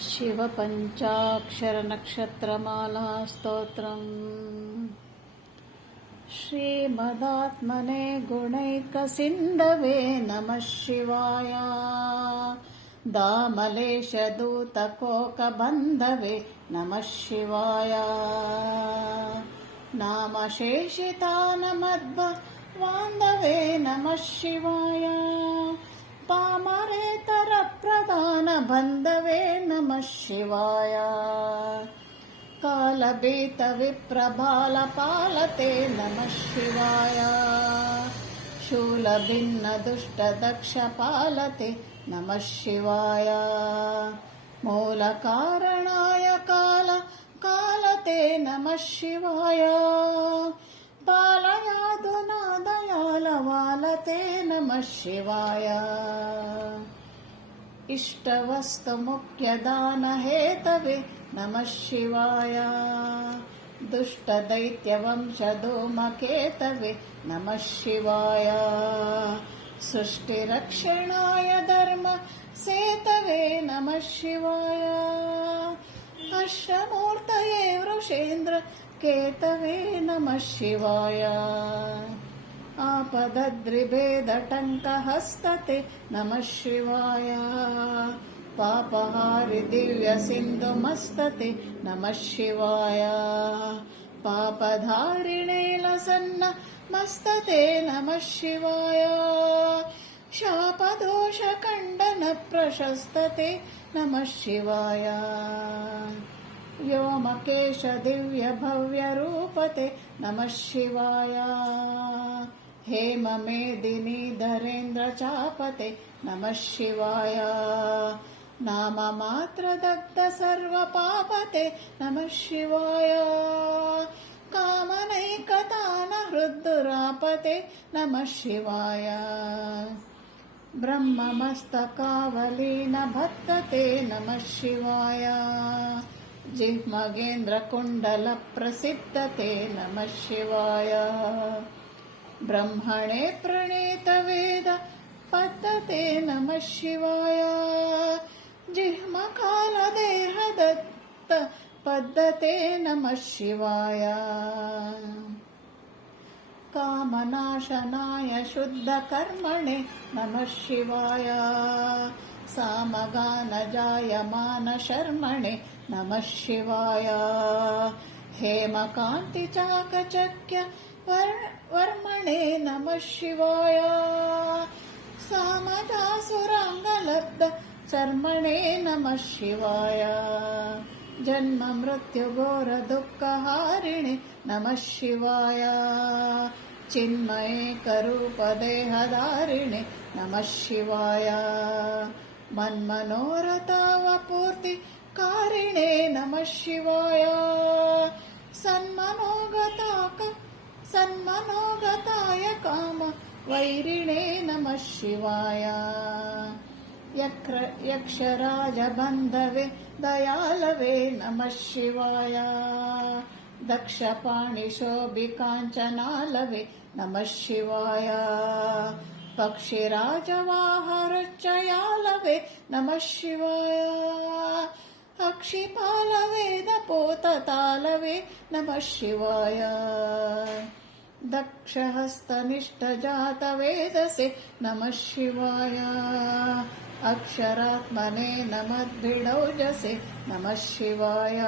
शिवपञ्चाक्षरनक्षत्रमाला स्तोत्रम्। श्रीमदात्मने गुणैकसिन्धवे नमः शिवाय। दामलेशदूतकोकबन्धवे नमः शिवाय। नामशेषितानमद्भवान्धवे नमः शिवाय। पामरेतरप्रधानबन्धवे नमः शिवाय। कालभीतविप्रबालपालते नमः शिवाय। शूलभिन्नदुष्टदक्षपालते नमः शिवाय। मूलकारणाय कालते नमः शिवाय। पालयाधुना दयालवालते नमः शिवाय। इष्टवस्तुमुख्यदानहेतवे नमः शिवाय। दुष्टदैत्यवंशधूमकेतवे नमः शिवाय। सृष्टिरक्षणाय धर्मसेतवे नमः शिवाय। अश्वमूर्तये वृषेन्द्रकेतवे नमः शिवाय। आपदद्रिभेदटङ्कहस्तते नमः शिवाय। पापहारि दिव्यसिन्धुमस्तते नमः शिवाय। पापधारिणे लसन्नमस्तते नमः शिवाय। शापदोषखण्डनप्रशस्तते नमः शिवाय। व्योमकेश दिव्यभव्यरूपते नमः शिवाय। हेममेदिनीधरेन्द्रचापते नमः शिवाय। नाममात्रदग्ध सर्वपापते नमः शिवाय। कामनैकतानहृद्दुरापते नमः शिवाय। ब्रह्ममस्तकावलीनभक्तते नमः शिवाय। जिह्मगेन्द्रकुण्डलप्रसिद्धते नमः शिवाय। ब्रह्मणे प्रणीतवेद पद्धते नमः शिवाय। जिह्मकालदेहदत्त पद्धते नमः शिवाय। कामनाशनाय शुद्धकर्मणे नमः शिवाय। सामगानजायमानशर्मणे नमः शिवाय। हेमकान्तिचाकचक्य वर्मणे नमः शिवाय। सामजासुराङ्गलब्ध चर्मणे नमः शिवाय। जन्म मृत्युघोरदुःखहारिणे नमः शिवाय। चिन्मयेकरूपदेहधारिणे नमः शिवाय। मन्मनोरथावपूर्तिकारिणे नमः शिवाय। सन्मनोगताय कामवैरिणे नमः शिवाय। यक्षराजबन्धवे दयालवे नमः शिवाय। दक्षपाणिशोभिकाञ्चनालवे नमः शिवाय। पक्षिराजवाहरचयालवे नमः शिवाय। अक्षिपालवेदपोततालवे नमः शिवाय। दक्षहस्तनिष्ठजातवेदसे नमः शिवाय। अक्षरात्मने नमद्भिडौजसे नमः शिवाय।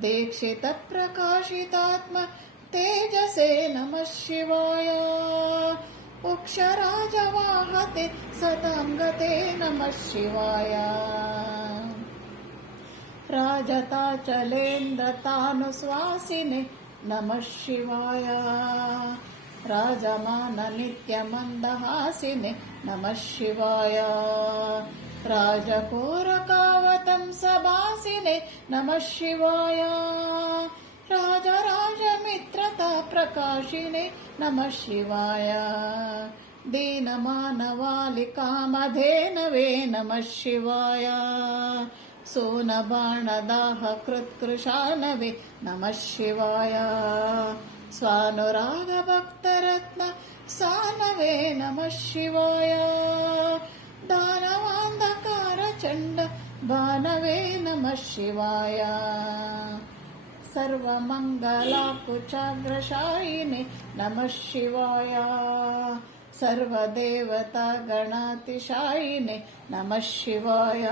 दीक्षितप्रकाशितात्म तेजसे नमः शिवाय। उक्षराजवाहते सताङ्गते नमः शिवाय। राजताचलेन्द्रतानुश्वासिने नमः शिवाय। राजमाननित्यमन्दहासिने नमः शिवाय। राजकोरकावतंसभासिने नमः शिवाय। राजराजमित्रताप्रकाशिने नमः शिवाय। दीनमानवालिकामधेनवे नमः शिवाय। सोनबाणदाहकृत्कृशानवे नमः शिवाय। स्वानुरागभक्तरत्न सानवे नमः शिवाय। दानवान्धकार चण्ड भानवे नमः शिवाय सर्वमङ्गलाकुचाग्रशायिने नमः शिवाय सर्वदेवता गणातिशायिने नमः शिवाय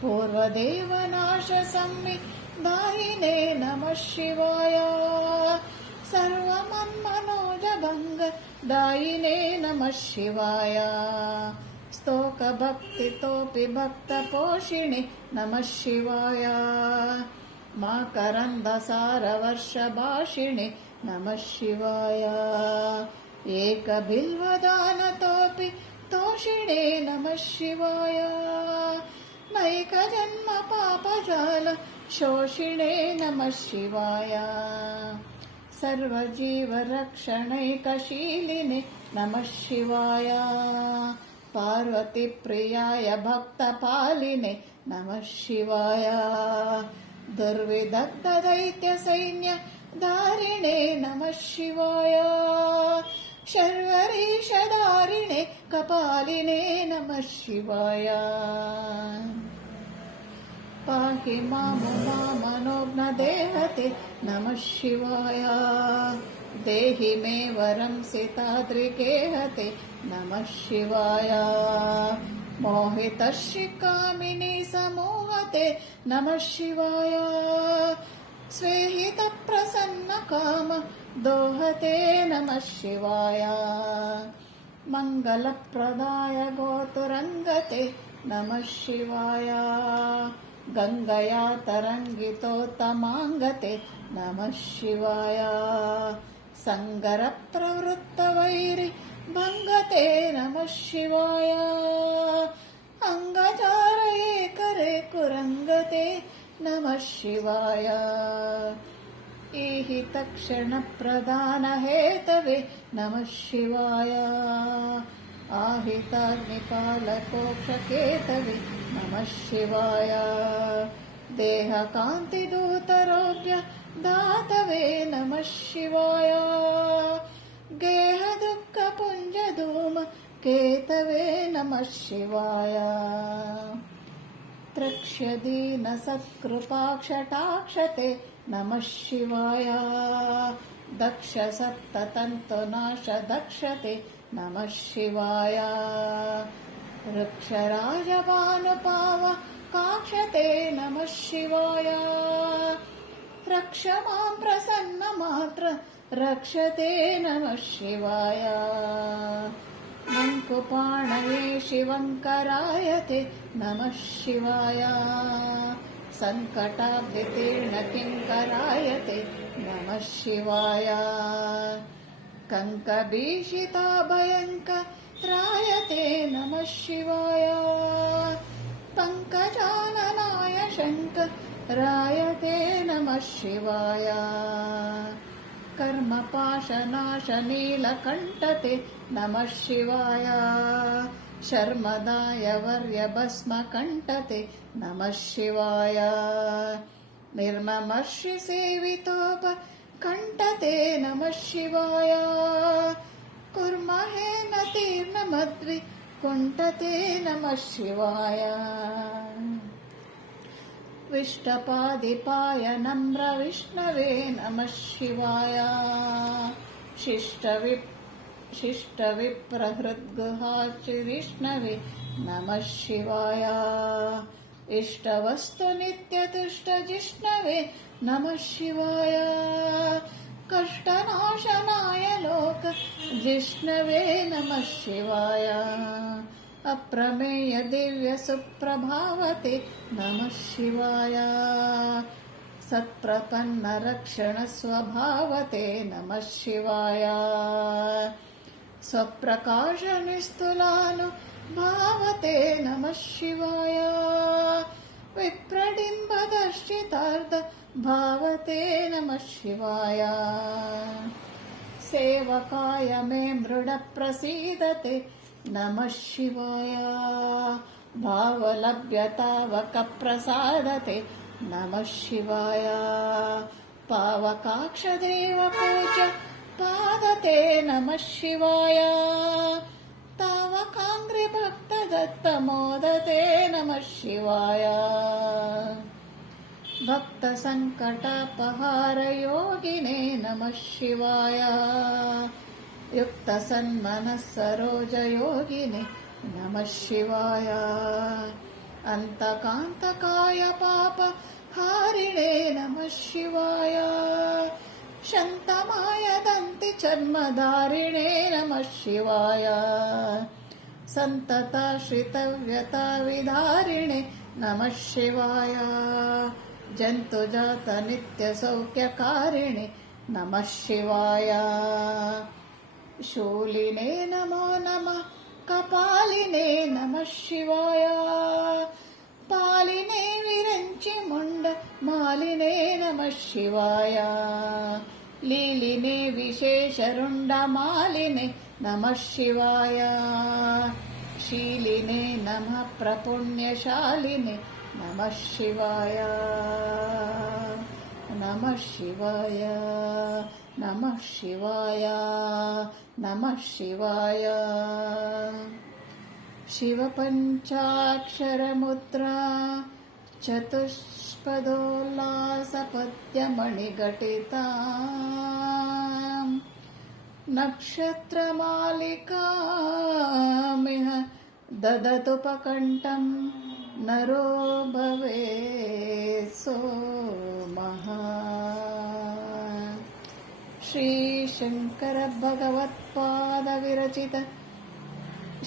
पूर्वदेवनाशसंविदायिने नमः शिवाय सर्वमन्मनोजभङ्गदायिने नमः शिवाय स्तोकभक्तितोऽपि भक्तपोषिणे नमः शिवाय माकरन्दसारवर्षभाषिणे नमः शिवाय एकबिल्वदानतोऽपि तोषिणे नमः शिवाय नैकजन्मपापजाल शोषिणे नमः शिवाय सर्वजीवरक्षणैकशीलिने नमः शिवाय पार्वतीप्रियाय भक्तपालिने नमः शिवाय दुर्विदग्धदैत्यसैन्यधारिणे नमः शिवाय शर्वरीशधारिणे कपालिने नमः शिवाय पाहि मामुमामनोघ्नदेवते नमः शिवाय देहि मे वरं सिताद्रिगेहते नमः शिवाय मोहितश्रीकामिनी समोहते नमः शिवाय स्वेहितप्रसन्नकाम दोहते नमः शिवाय मङ्गलप्रदाय गोतुरङ्गते नमः शिवाय गङ्गया तरङ्गितोत्तमाङ्गते नमः शिवाय सङ्गरप्रवृत्तवैरि भङ्गते नमः शिवाय अङ्गजारये करे कुरङ्गते नमः शिवाय ईहि तक्षणप्रदानहेतवे नमः शिवाय आहिताग्निपालकोक्षकेतवे नमः शिवाय देहकान्तिदूतरोग्य दातवे नमः शिवाय गेहदुःखपुञ्जधूम केतवे नमः शिवाय त्रक्ष्यदीनसत्कृपाक्षटाक्षते नमः शिवाय दक्षसप्ततन्तुनाश दक्षते नमः शिवाय वृक्षराजभानुपाव काक्षते नमः शिवाय रक्ष मां प्रसन्नमात्र रक्षते नमः शिवाय मङ्कुपाणये शिवङ्करायते नमः शिवाय सङ्कटाब्धितीर्णकिङ्करायते नमः शिवाय कङ्कभीषिताभयङ्करायते नमः शिवाय पङ्कजाननाय शङ्करायते नमः शिवाय कर्मपाशनाशनीलकण्ठते नमः शिवाय शर्मदाय वर्यभस्मकण्ठते नमः शिवाय निर्ममर्षिसेवितोपकण्ठते नमः शिवाय कुर्महे नतीर्णमद्वि कुण्ठते नमः शिवाय विष्टपादिपाय नम्रविष्णवे नमः शिवाय शिष्टविप्रहृद्गुहाचिरिष्णवे नमः शिवाय इष्टवस्तुनित्यतुष्टजिष्णवे नमः शिवाय कष्टनाशनाय लोकजिष्णवे नमः शिवाय अप्रमेय दिव्य सुप्रभावते नमः शिवाय सत्प्रपन्न रक्षण स्वभावते नमः शिवाय स्वप्रकाश निस्तुलानुभावते नमः शिवाय विप्रडिम्बदर्शितार्थ भावते नमः शिवाय सेवकाय मे मृड प्रसीदते नमः शिवाय भावलभ्यतावकप्रसादते नमः शिवाय पावकाक्षदेव पूज्य पादते नमः शिवाय तावकाक्षदेव शाकाङ्ग्रि भक्तदत्तमोदते नमः शिवाय भक्तसङ्कटापहार योगिने नमः शिवाय युक्तसन्मनः सरोजयोगिने नमः शिवाय अन्तकान्तकाय पापहारिणे नमः शिवाय शन्तमाय दन्ति चर्मधारिणे नमः शिवाय सन्तताश्रितव्यताविधारिणे नमः शिवाय जन्तुजात नित्यसौख्यकारिणे नमः शिवाय शूलिने नमो नमः कपालिने नमः शिवाय पालिने विरञ्चि मुण्ड मालिने नमः शिवाय लीलिने विशेषरुण्डमालिने नमः शिवाय शीलिने नमः प्रपुण्यशालिने नमः शिवाय नमः शिवाय नमः शिवाय नमः शिवाय शिवपञ्चाक्षरमुद्रा चतुष्पदोल्लासपद्यमणिघटिता नक्षत्रमालिकामिह ददतुपकण्ठं नरो भवेत् सोमः श्रीशङ्कर भगवत्पादविरचित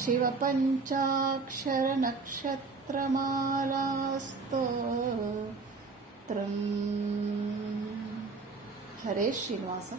शिवपञ्चाक्षर नक्षत्रमालास्तोत्रम् हरे श्रीनिवास।